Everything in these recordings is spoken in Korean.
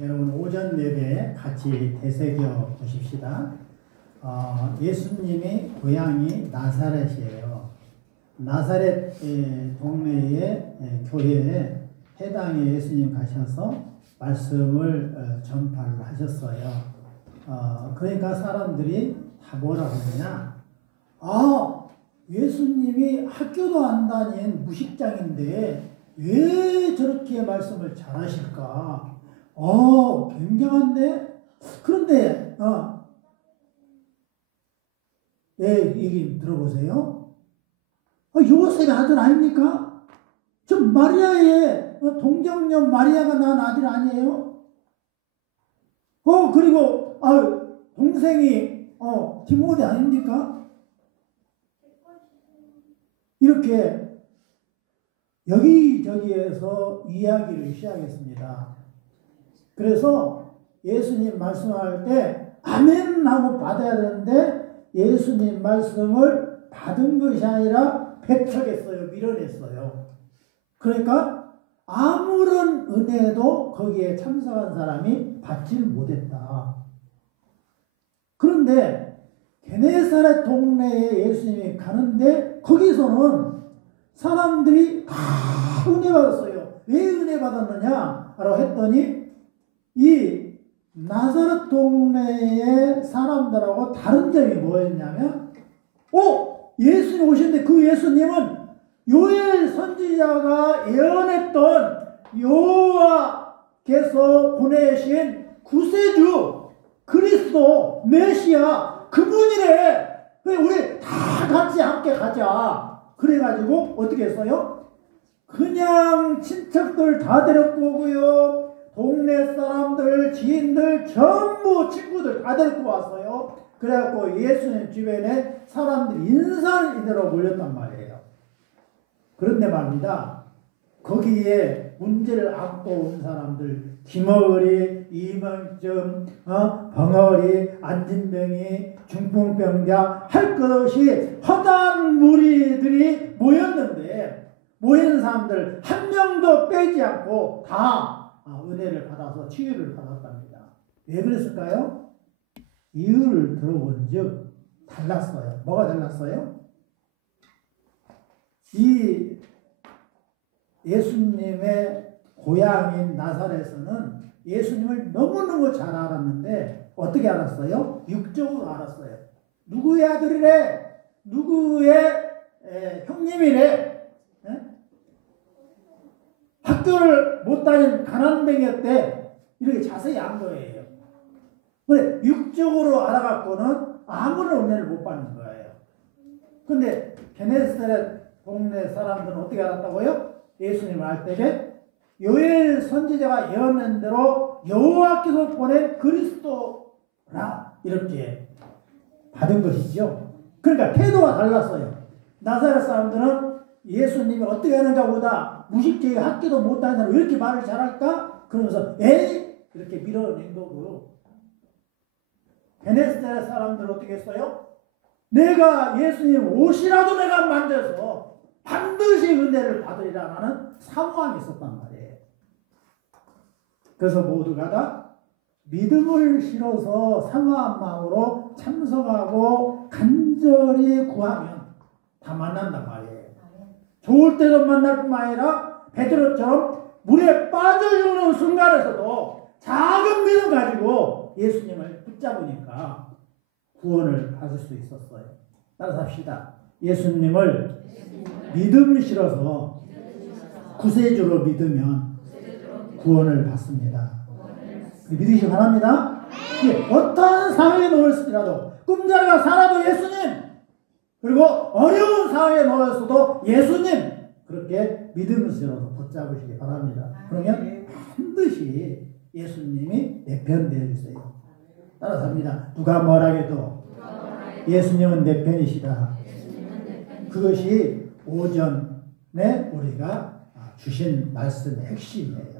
여러분 오전 예배 같이 되새겨 보십시다. 예수님이 고향이 나사렛이에요. 나사렛 동네의 교회에 해당에 예수님 가셔서 말씀을 전파를 하셨어요. 그러니까 사람들이 다 뭐라고 하느냐, 예수님이 학교도 안 다닌 무식장인데 왜 저렇게 말씀을 잘하실까? 굉장한데? 그런데 얘기 들어보세요. 요셉의 아들 아닙니까? 저 마리아의 동정녀 마리아가 낳은 아들 아니에요? 그리고 동생이 디모데 아닙니까? 이렇게 여기저기에서 이야기를 시작했습니다. 그래서 예수님 말씀할 때 아멘 하고 받아야 되는데 예수님 말씀을 받은 것이 아니라 배척했어요. 밀어냈어요. 그러니까 아무런 은혜도 거기에 참석한 사람이 받지를 못했다. 그런데 게네사렛 동네에 예수님이 가는데 거기서는 사람들이 다 은혜 받았어요. 왜 은혜 받았느냐 라고 했더니 이 나사렛 동네의 사람들하고 다른 점이 뭐였냐면 예수님 오셨는데 그 예수님은 요엘 선지자가 예언했던 여호와께서 보내신 구세주 그리스도 메시아 그분이래. 우리 다 같이 함께 가자. 그래가지고 어떻게 했어요? 그냥 친척들 다 데리고 오고요. 동네 사람들, 지인들, 전부 친구들 다 데리고 왔어요. 그래갖고 예수님 주변에 사람들이 인산인해로 몰렸단 말이에요. 그런데 말입니다. 거기에 문제를 안고 온 사람들, 김어리, 이명증, 벙어리, 안진병이, 중풍병자 할 것 없이 허다한 무리들이 모였는데 모인 사람들 한 명도 빼지 않고 다 은혜를 받아서 치유를 받았답니다. 왜 그랬을까요? 이유를 들어본 즉 달랐어요. 뭐가 달랐어요? 이 예수님의 고향인 나사렛에서는 예수님을 너무너무 잘 알았는데 어떻게 알았어요? 육적으로 알았어요. 누구의 아들이래? 누구의 형님이래? 학교를 못 다닌 가난뱅이였대. 이렇게 자세히 안 거예요. 그래, 육적으로 알아갖고는 아무런 은혜를 못 받는 거예요. 근데 게네사렛 동네 사람들은 어떻게 알았다고요? 예수님을 알 때에 요엘 선지자가 예언한 대로 여호와께서 보낸 그리스도라 이렇게 받은 것이죠. 그러니까 태도가 달랐어요. 나사렛 사람들은 예수님이 어떻게 하는가 보다 무식쟁이 학교도 못 다니는 왜 이렇게 말을 잘할까? 그러면서 이렇게 밀어낸 거고요. 게네사렛 사람들은 어떻게 했어요? 내가 예수님 옷이라도 내가 만져서 반드시 은혜를 받으리라는 사모함이 있었단 말이에요. 그래서 모두가 다 믿음을 실어서 사모한 마음으로 참석하고 간절히 구하면 다 만난단 말이에요. 좋을 때도 만날 뿐만 아니라 베드로처럼 물에 빠져 죽는 순간에서도 작은 믿음 가지고 예수님을 붙잡으니까 구원을 받을 수 있었어요. 따라서 합시다. 예수님을 믿음 실어서 구세주로 믿으면 구원을 받습니다. 믿으시기 바랍니다. 어떠한 상황에 놓였을지라도 꿈자리가 살아도 예수님, 그리고 어려운 상황에 놓였어도 예수님, 그렇게 믿음을 실어서 붙잡으시기 바랍니다. 그러면 반드시 예수님이 내 편 되어주세요. 따라서 합니다. 누가 뭐라 해도 예수님은 내 편이시다. 그것이 오전에 우리가 주신 말씀의 핵심이에요.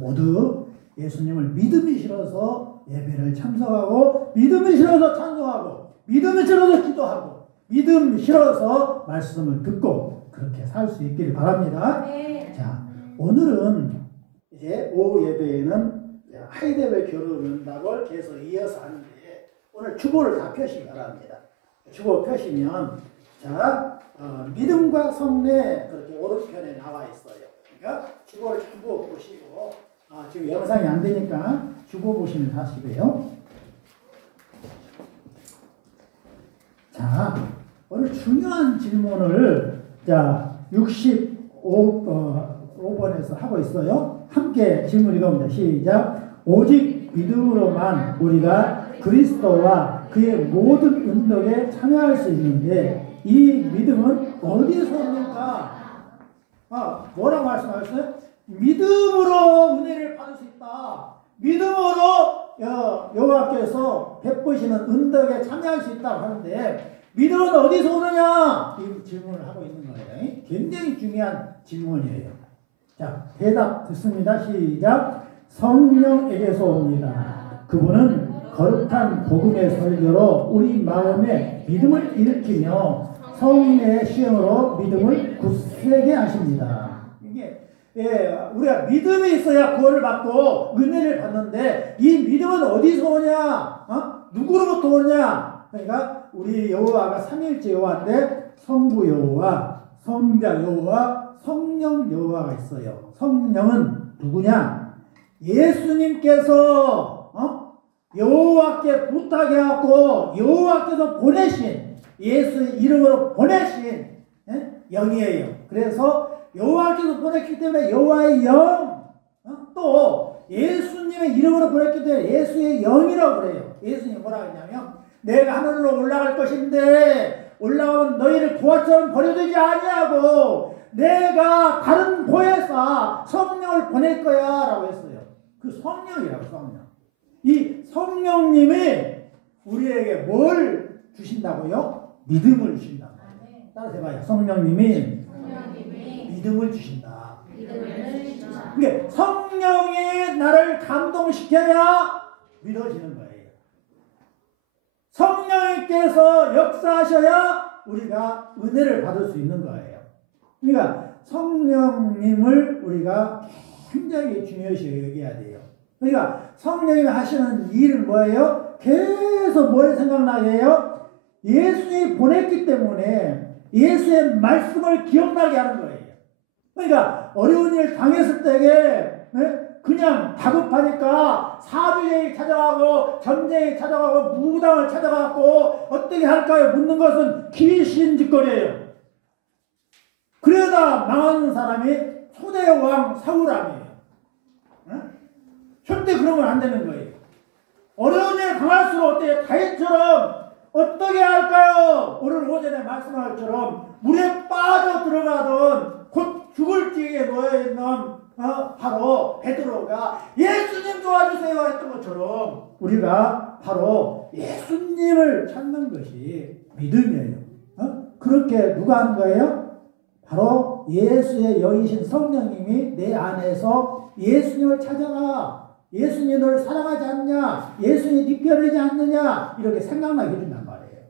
모두 예수님을 믿음이 실어서 예배를 참석하고 믿음이 실어서 찬송하고 믿음이 실어서 기도하고 믿음 실어서 말씀을 듣고 그렇게 살 수 있기를 바랍니다. 자, 오늘은 이제 오후 예배에는 하이데벨 교류문답을 계속 이어서 하는데 오늘 주보를 다 펴시기 바랍니다. 주보 펴시면 자 믿음과 성례 그렇게 오른편에 나와 있어요. 그러니까 주보를 전부 보시고 지금 영상이 안 되니까 주보 보시면 하시고요. 자 오늘 중요한 질문을 자 65번에서 하고 있어요. 함께 질문 읽어봅니다. 시작. 오직 믿음으로만 우리가 그리스도와 그의 모든 은덕에 참여할 수 있는데 이 믿음은 어디서 옵니까? 뭐라고 말씀하셨어요? 믿음으로 은혜를 받을 수 있다. 믿음으로 여호와께서 베푸시는 은덕에 참여할 수 있다고 하는데 믿음은 어디서 오느냐? 이 질문을 하고 있는 거예요. 굉장히 중요한 질문이에요. 자, 대답 듣습니다. 시작. 성령에게서 옵니다. 그분은 거룩한 복음의 설교로 우리 마음에 믿음을 일으키며 성령의 시험으로 믿음을 굳세게 하십니다. 이게 우리가 믿음이 있어야 구원을 받고 은혜를 받는데 이 믿음은 어디서 오냐? 누구로부터 오냐? 그러니까 우리 여호와가 삼일째 여호와인데 성부 여호와, 성자 여호와, 성령 여호와가 있어요. 성령은 누구냐? 예수님께서 여호와께 부탁해갖고 여호와께서 보내신 예수의 이름으로 보내신 영이에요. 그래서 여호와께서 보냈기 때문에 여호와의 영, 또 예수님의 이름으로 보냈기 때문에 예수의 영이라고 그래요. 예수님이 뭐라고 했냐면 내가 하늘로 올라갈 것인데 올라온 너희를 고아처럼 버려두지 아니하고 내가 다른 보혜사 성령을 보낼 거야 라고 했어요. 그 성령이라고 성령. 이 성령님이 우리에게 뭘 주신다고요? 믿음을 주신다. 따라서 해봐요. 성령님이 믿음을 주신다. 그러니까 성령이 나를 감동시켜야 믿어지는 거예요. 성령님께서 역사하셔야 우리가 은혜를 받을 수 있는 거예요. 그러니까 성령님을 우리가 굉장히 중요시 여겨야 돼요. 그러니까 성령님이 하시는 일은 뭐예요? 계속 뭘 생각나게 해요? 예수님이 보냈기 때문에 예수의 말씀을 기억나게 하는 거예요. 그러니까 어려운 일 당했을 때에 그냥 다급하니까 사주쟁이 찾아가고 점쟁이 찾아가고 무당을 찾아가고 어떻게 할까요? 묻는 것은 귀신짓거리예요. 그러다 망하는 사람이 초대왕 사울왕이에요. 절대 그러면 안 되는 거예요. 어려운 일 당할수록 어때요? 다윗처럼 어떻게 할까요? 오늘 오전에 말씀한 것처럼 물에 빠져 들어가던 곧 죽을 지경에 놓여있는 바로 베드로가 예수님 도와주세요 했던 것처럼 우리가 바로 예수님을 찾는 것이 믿음이에요. 그렇게 누가 하는 거예요? 바로 예수의 영이신 성령님이 내 안에서 예수님을 찾아가. 예수님을 사랑하지 않냐? 예수님이 네 편이지 않느냐? 이렇게 생각나게 해준단 말이에요.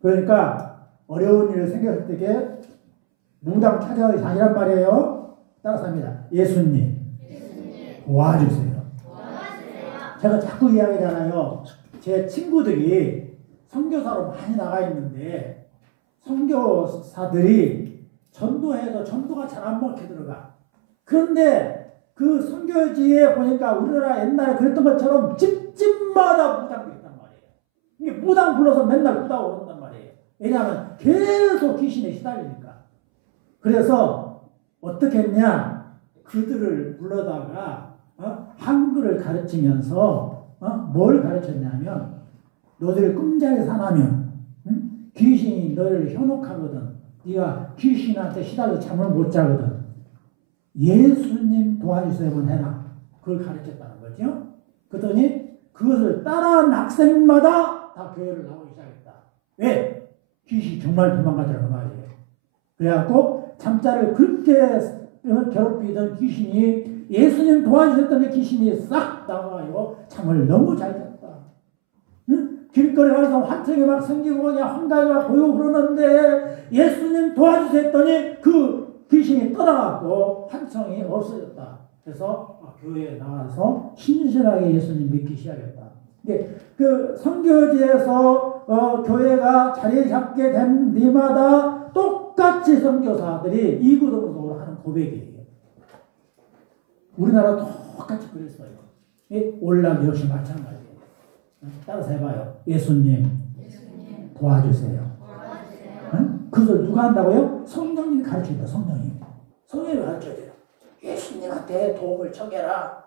그러니까 어려운 일 생겼을 때 무당 찾아가기 아니란 말이에요. 따라서 합니다. 예수님 도와주세요. 제가 자꾸 이야기하잖아요. 제 친구들이 선교사로 많이 나가 있는데 선교사들이 전도해도 전도가 잘 안 먹혀 들어가. 그런데 그 선교지에 보니까 우리나라 옛날에 그랬던 것처럼 집집마다 무당도 있단 말이에요. 이게 무당 불러서 맨날 무당 오른단 말이에요. 왜냐하면 계속 귀신에 시달리니까. 그래서 어떻게 했냐? 그들을 불러다가 한글을 가르치면서 뭘 가르쳤냐면 너희들 꿈자리 사나면 귀신이 너희를 현혹하거든. 네가 귀신한테 시달려 잠을 못 자거든. 예수님 도와주세요만 해라. 그걸 가르쳤다는 거죠. 그랬더니 그것을 따라한 학생마다 다 교회를 나오기 시작했다. 왜? 귀신이 정말 도망가더라고 말이에요. 그래갖고 잠자를 그렇게 괴롭히던 귀신이 예수님 도와주셨더니 귀신이 싹 나가요. 잠을 너무 잘 잤다. 응? 길거리 가서 환청이 막 생기고 그냥 환각이 보이고 그러는데 예수님 도와주셨더니 그 귀신이 떠나갔고 환청이 없어졌다. 그래서 교회에 나와서 신실하게 예수님 믿기 시작했다. 근데 그 선교지에서 교회가 자리 잡게 된 데마다 똑같이 선교사들이 이구동성으로 하는 고백이에요. 우리나라 똑같이 그랬어요. 올락 역시 마찬가지예요. 따라서 해봐요. 예수님 도와주세요. 응? 그것을 누가 한다고요? 성령님이 가르쳐준다. 성령님이 가르쳐줘요. 예수님한테 도움을 청해라.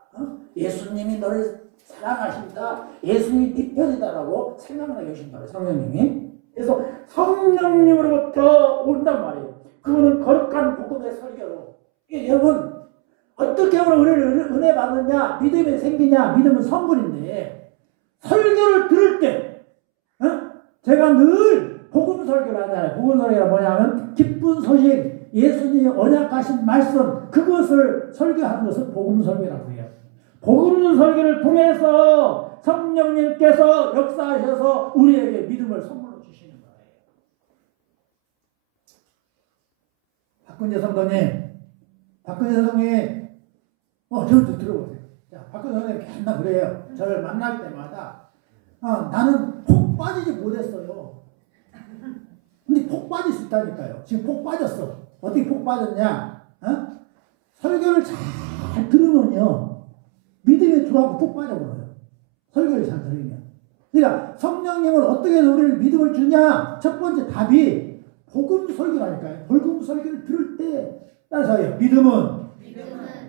예수님이 너를 사랑하신다. 예수님이 네 편이다라고 생각하게 하신 거예요. 성령님이. 그래서 성령님으로부터 온단 말이에요. 그거는 거룩한 복음의 설교로. 여러분 어떻게 하면 은혜 받느냐? 믿음이 생기냐? 믿음은 선물인데 설교를 들을 때 제가 늘 복음 설교를 하잖아요. 복음 설교가 뭐냐면 기쁜 소식, 예수님이 언약하신 말씀, 그것을 설교하는 것을 복음 설교라고 해요. 복음 설교를 통해서 성령님께서 역사하셔서 우리에게 믿음을 선물로 주시는 거예요. 박근혜 성도님, 저도 들어보세요. 자, 박근혜 성도님 맨날 그래요. 저를 만날 때마다 나는 폭 빠지지 못했어요. 근데 폭 빠질 수 있다니까요. 지금 폭 빠졌어. 어떻게 폭 빠졌냐? 설교를 잘 들으면요. 믿음이 들어가고 폭 빠져버려요. 설교를 잘 들으면. 그러니까 성령님은 어떻게 해서 우리를 믿음을 주냐? 첫 번째 답이 복음 설교라니까요. 복음 설교를 들을 때 따라서요. 믿음은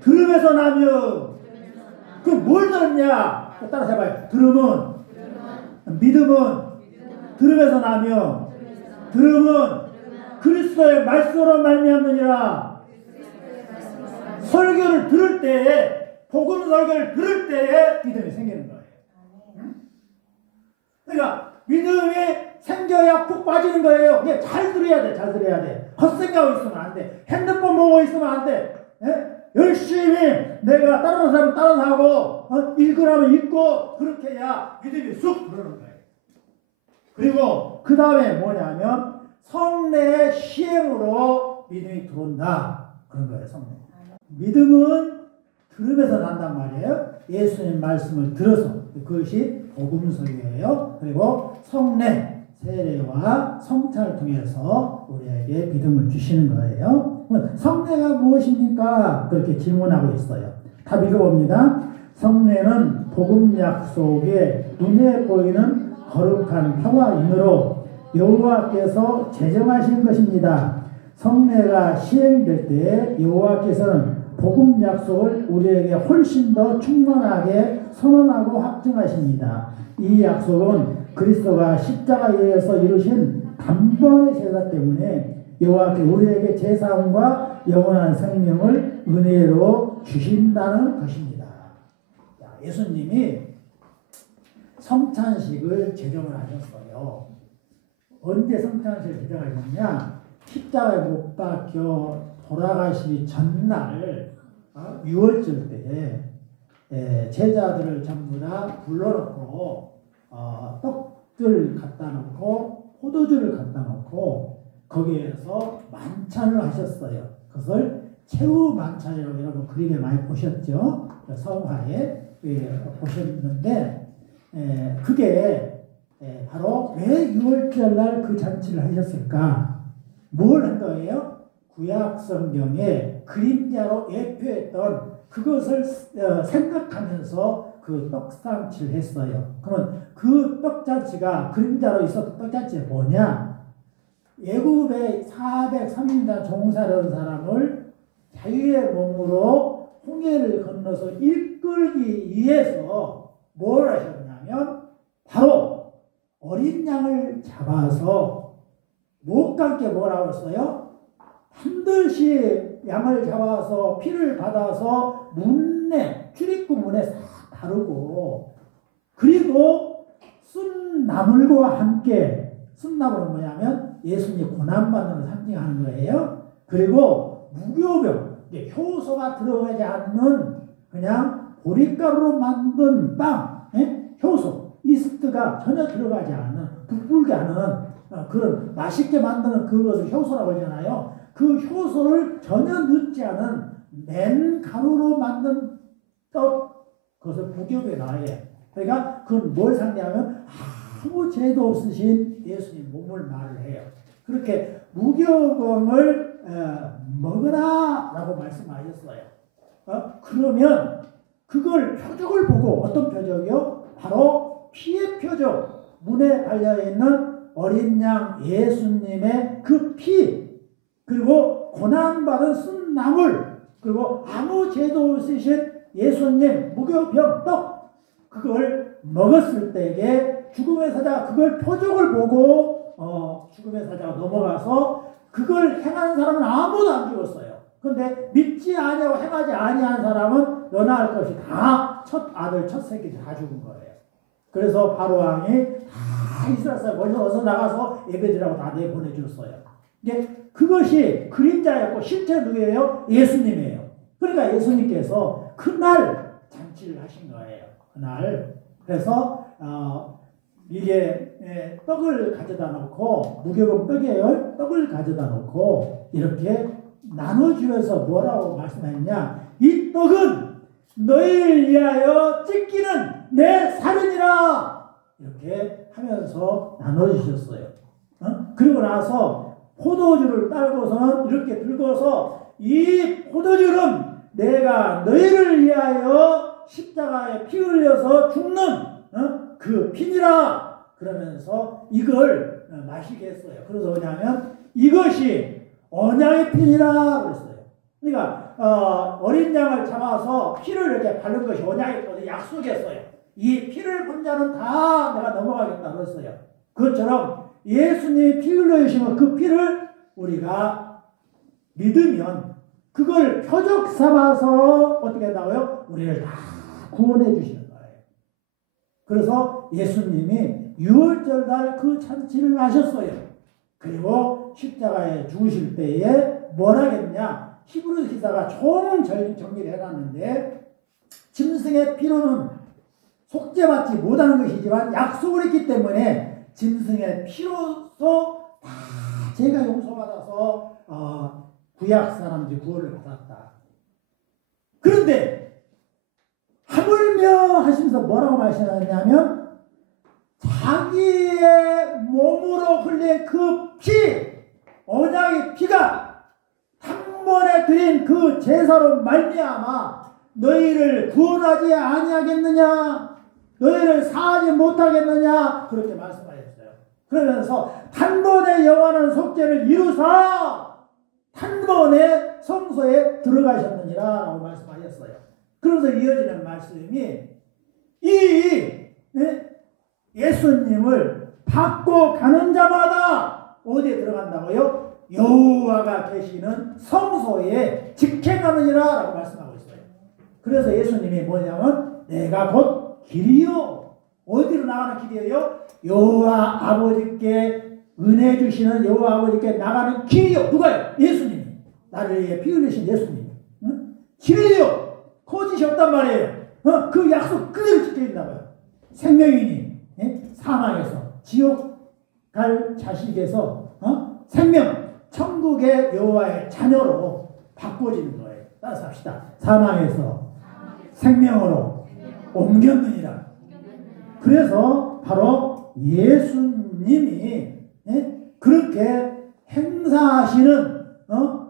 들음에서 나며 그 뭘 들었냐? 따라서 해봐요. 믿음은 들음에서 나며 들음은 그리스도의 말씀으로 말미암느니라. 설교를 들을 때에 복음 설교를 들을 때에 믿음이 생기는 거예요. 그러니까 믿음이 생겨야 푹 빠지는 거예요. 이게 잘 들어야 돼. 헛생각하고 있으면 안 돼. 핸드폰 보고 있으면 안 돼. 열심히 내가 다른 사람 따라하고 읽으라면 읽고 그렇게 해야 믿음이 쑥 들어오는 거예요. 그리고 그 다음에 뭐냐면 성례의 시행으로 믿음이 들어온다. 그런 거예요. 성례. 믿음은 들음에서 난단 말이에요. 예수님 말씀을 들어서 그것이 복음 설교예요. 그리고 성례, 세례와 성찬을 통해서 우리에게 믿음을 주시는 거예요. 성례가 무엇입니까? 그렇게 질문하고 있어요. 답 읽어봅니다. 성례는 복음 약속에 눈에 보이는 거룩한 평화인으로 여호와께서 제정하신 것입니다. 성례가 시행될 때 여호와께서는 복음 약속을 우리에게 훨씬 더 충만하게 선언하고 확증하십니다. 이 약속은 그리스도가 십자가에 의해서 이루신 단번의 제사 때문에 여호와께 우리에게 제사함과 영원한 생명을 은혜로 주신다는 것입니다. 예수님이 성찬식을 제정을 하셨어요. 언제 성찬식을 제정하셨냐? 십자가에 못 박혀 돌아가시기 전날 유월절 때 제자들을 전부 다 불러놓고 떡들 갖다 놓고 포도주를 갖다 놓고 거기에서 만찬을 하셨어요. 그것을 최후 만찬이라고 여러분 그림에 많이 보셨죠? 성화에 보셨는데 그게 바로 왜 6월절 날 그 잔치를 하셨을까? 뭘 한 거예요? 구약 성경에 그림자로 예표했던 그것을 생각하면서 그 떡잔치를 했어요. 그러면 그 떡잔치가 그림자로 있었던 떡잔치가 뭐냐? 애굽에 430년 종살이한 사람을 자유의 몸으로 홍해를 건너서 이끌기 위해서 뭘 하셨냐면 바로 어린 양을 잡아서 못 감게 뭐라고 했어요? 반드시 양을 잡아서 피를 받아서 문에 출입구 문에 싹 바르고 그리고 순나물과 함께 순나물은 뭐냐면 예수님이 고난받는 걸 상징하는 거예요. 그리고 무교병 효소가 들어가지 않는 그냥 보리가루로 만든 빵 효소 이스트가 전혀 들어가지 않는 부풀게 하는 그런 맛있게 만드는 그것을 효소라고 하잖아요. 그 효소를 전혀 넣지 않은 맨 가루로 만든 떡, 그것을 무교에 나와요. 그러니까 그건 뭘 상대하면 아무 죄도 없으신 예수님 몸을 말을 해요. 그렇게 무교병을 먹으라 라고 말씀하셨어요. 그러면 그걸 표적을 보고, 어떤 표적이요? 바로 피의 표적, 문에 달려있는 어린 양 예수님의 그 피, 그리고 고난받은 쓴 나물, 그리고 아무 죄도 없으신 예수님 무교병 떡, 그걸 먹었을 때에 죽음의 사자가 그걸 표적을 보고 죽음의 사자가 넘어가서 그걸 행한 사람은 아무도 안 죽었어요. 그런데 믿지 아니하고 행하지 아니한 사람은 너나 할 것이 다 첫 아들 첫 새끼 다 죽은 거예요. 그래서 바로 왕이 다 이스라엘 사람 먼저 어서 나가서 예배드리라고 다 내보내줬어요. 이게 그것이 그림자였고 실제 누구예요? 예수님이에요. 그러니까 예수님께서 그날 잔치를 하신 거예요. 그날. 그래서 이게 떡을 가져다 놓고, 무교병 떡이에요. 떡을 가져다 놓고 이렇게 나눠주면서 뭐라고 말씀했냐? 이 떡은 너희를 위하여 찢기는 내 살이니라. 이렇게 하면서 나눠주셨어요. 그리고 나서 포도주를 딸고서는 이렇게 들고서 이 포도주는 내가 너희를 위하여 십자가에 피 흘려서 죽는 그 피니라. 그러면서 이걸 마시게 했어요. 그래서 뭐냐면 이것이 언약의 피니라 그랬어요. 그러니까 어린 양을 잡아서 피를 이렇게 바른 것이 언약의 약속이었어요. 이 피를 본 자는 다 내가 넘어가겠다 그랬어요. 그것처럼 예수님이 피 흘려주시면 그 피를 우리가 믿으면 그걸 표적 삼아서 어떻게 한다고요? 우리를 다 구원해 주시는 거예요. 그래서 예수님이 유월절날 그 잔치를 하셨어요. 그리고 십자가에 죽으실 때에 뭘 하겠냐? 히브리 기사가 총 정리를 해놨는데, 짐승의 피로는 속죄받지 못하는 것이지만 약속을 했기 때문에 짐승의 피로서 다 죄가 용서받아서 구약 사람들이 구원을 받았다. 그런데 하물며 하시면서 뭐라고 말씀하셨냐면 자기의 몸으로 흘린 그 피, 언약의 피가 단번에 드린 그 제사로 말미암아 너희를 구원하지 아니하겠느냐, 너희를 사하지 못하겠느냐, 그렇게 말씀하셨어요. 그러면서 단번에 여호와는 속죄를 이루사 단번에 성소에 들어가셨느니라 라고 말씀하셨어요. 그러면서 이어지는 말씀이 예수님을 받고 가는 자마다 어디에 들어간다고요? 여호와가 계시는 성소에 직행하느니라 라고 말씀하고 있어요. 그래서 예수님이 뭐냐면 내가 곧 길이요. 어디로 나가는 길이에요? 여호와 아버지께 은혜 주시는 여호와 아버지께 나가는 길이요. 누가요? 예수님이. 나를 위해 피 흘리신 예수님이. 길이요. 거짓이 없단 말이에요. 그 약속 그대로 지켜있나 봐요. 생명이니 사망에서 지옥 갈 자식에서 생명 천국의 여호와의 자녀로 바꿔지는 거예요. 따라서 합시다. 사망에서 생명으로 옮겼느니라. 그래서 바로 예수님이 그렇게 행사하시는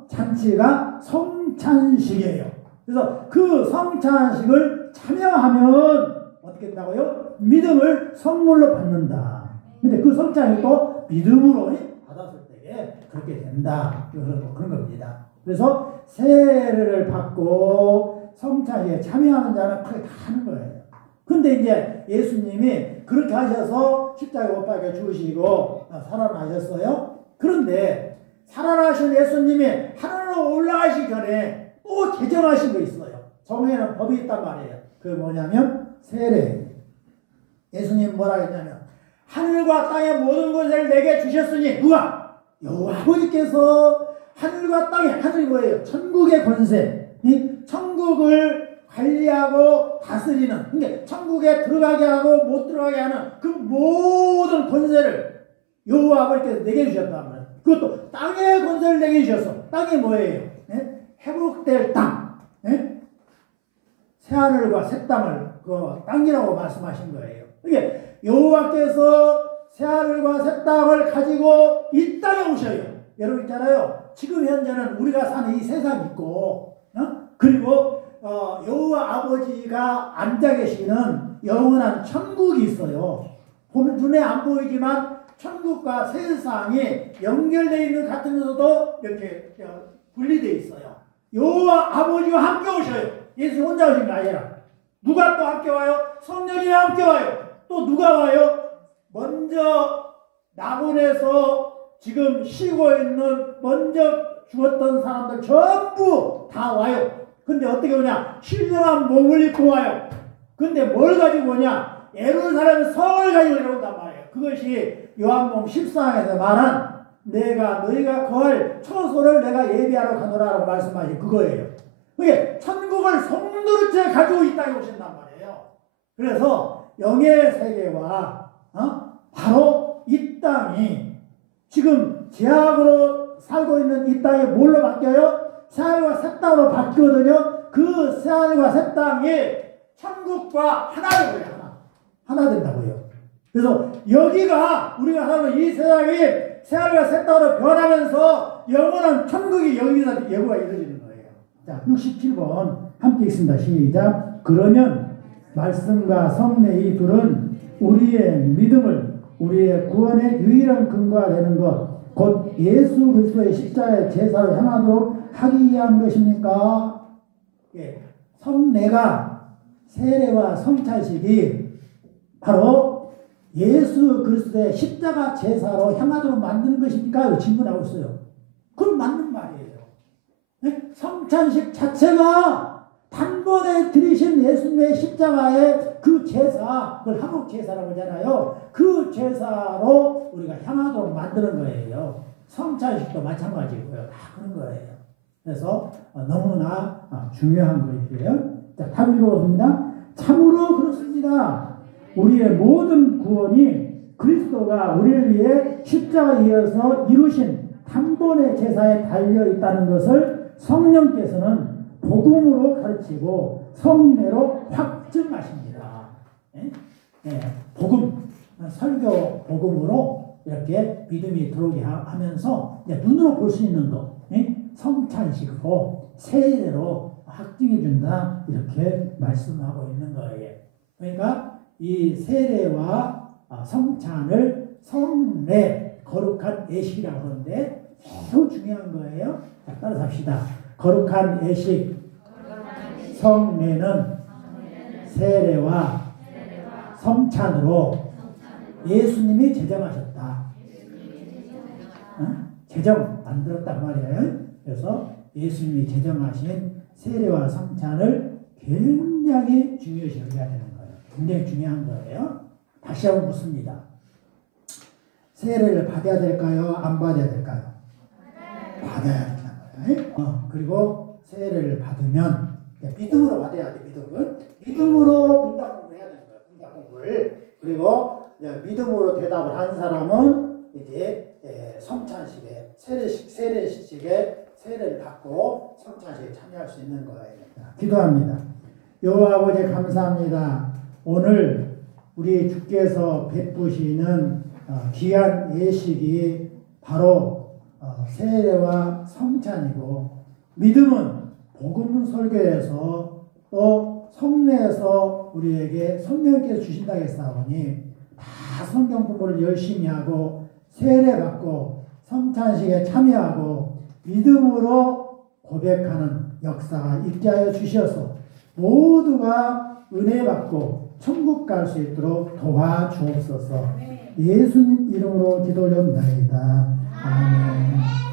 잔치가 성찬식이에요. 그래서 그 성찬식을 참여하면 어떻게 된다고요? 믿음을 선물로 받는다. 근데 그 성찬식도 믿음으로 받았을 때에 그렇게 된다. 그런 겁니다. 그래서 세례를 받고 성찬식에 참여하는 자는 그렇게 다 하는 거예요. 근데 이제 예수님이 그렇게 하셔서 십자가에 못 박혀 죽으시고 살아나셨어요. 그런데 살아나신 예수님이 하늘로 올라가시기 전에 또 제정하신 거 있어요. 성경에는 법이 있단 말이에요. 그게 뭐냐면 세례. 예수님 뭐라 했냐면 하늘과 땅의 모든 것을 내게 주셨으니 누가? 여호와 아버지께서 하늘과 땅에, 하늘이 뭐예요? 천국의 권세. 이 천국을 관리하고 다스리는, 그러니까 천국에 들어가게 하고 못 들어가게 하는 그 모든 권세를 여호와 아버지께서 내게 주셨단 말이에요. 그것도 땅의 권세를 내게 주셨어. 땅이 뭐예요? 회복될 땅. 새하늘과 새 땅을 그 땅이라고 말씀하신 거예요. 이게 여호와께서 새하늘과 새 땅을 가지고 이 땅에 오셔요. 여러분 있잖아요. 지금 현재는 우리가 사는 이 세상 있고, 그리고 여호와 아버지가 앉아 계시는 영원한 천국이 있어요. 눈에 안 보이지만 천국과 세상이 연결되어 있는 같으면서도 이렇게 분리되어 있어요. 여호와 아버지와 함께 오셔요. 예수 혼자 오신 게 아니라 누가 또 함께 와요? 성령이 함께 와요. 또 누가 와요? 먼저 낙원에서 지금 쉬고 있는 먼저 죽었던 사람들 전부 다 와요. 근데 어떻게 오냐? 신령한 몸을 입고 와요. 근데 뭘 가지고 오냐? 예루살렘 성을 가지고 내려온단 말이에요. 그것이 요한복음 14장에서 말한 내가 너희가 거할 처소를 내가 예비하러 가노라라고 말씀하신 그거예요. 그게 천국을 송두리째 가지고 이 땅에 오신단 말이에요. 그래서 영의 세계와 바로 이 땅이 지금 죄악으로 살고 있는 이 땅이 뭘로 바뀌어요? 새하늘과 새 땅으로 바뀌거든요. 그 새하늘과 새 땅이 천국과 하나 되고요. 하나 된다고요. 그래서 여기가 우리가 사는 이 세상이 새하늘과 새 땅으로 변하면서 영원한 천국이 여기서 예고가 이루어지는 거예요. 자, 67번 함께 읽습니다. 시작. 그러면 말씀과 성례 이 둘은 우리의 믿음을 우리의 구원의 유일한 근거가 되는 것 곧 예수 그리스도의 십자가의 제사를 향하도록 하기 위한 것입니까? 예, 성례가 세례와 성찬식이 바로 예수 그리스도의 십자가 제사로 향하도록 만드는 것입니까? 질문하고 있어요. 그건 맞는 말이에요. 네? 성찬식 자체가 단번에 드리신 예수님의 십자가의 그 제사, 그걸 한국 제사라고 하잖아요. 그 제사로 우리가 향하도록 만드는 거예요. 성찬식도 마찬가지고요. 다 그런 거예요. 그래서 너무나 중요한 것이에요. 자, 답 읽어보겠습니다. 참으로 그렇습니다. 우리의 모든 구원이 그리스도가 우리를 위해 십자가에 이어서 이루신 단번의 제사에 달려 있다는 것을 성령께서는 복음으로 가르치고 성례로 확증하십니다. 예? 예, 복음, 설교 복음으로 이렇게 믿음이 들어오게 하면서 눈으로 볼 수 있는 것, 예? 성찬식으로 세례로 확증해 준다 이렇게 말씀하고 있는 거예요. 그러니까 이 세례와 성찬을 성례, 거룩한 예식이라고 하는데 매우 중요한 거예요. 자, 따라서 합시다. 거룩한 예식, 성례는 세례와 성찬으로 예수님이 제정하셨다. 제정 만들었단 말이에요. 그래서 예수님이 제정하신 세례와 성찬을 굉장히 중요시 여겨야 되는 거예요. 굉장히 중요한 거예요. 다시 한번 묻습니다. 세례를 받아야 될까요? 안 받아야 될까요? 받아야 된다는 거예요. 그리고 세례를 받으면 믿음으로 받아야 돼. 믿음으로 문답 공부를 해야 되는 거예요. 문답 공부를. 그리고 믿음으로 대답을 한 사람은 이제 성찬식에 세례식에 세례를 받고 성찬식에 참여할 수 있는 거예요. 기도합니다. 여호와 아버지 감사합니다. 오늘 우리 주께서 베푸시는 귀한 예식이 바로 세례와 성찬이고 믿음은 복음 설교에서 또 성례에서 우리에게 성령께서 주신다고 했사오니 다 성경 공부를 열심히 하고 세례받고 성찬식에 참여하고 믿음으로 고백하는 역사가 있게 하여 주셔서 모두가 은혜 받고 천국 갈 수 있도록 도와주옵소서. 예수님 이름으로 기도 올려옵나이다. 아멘.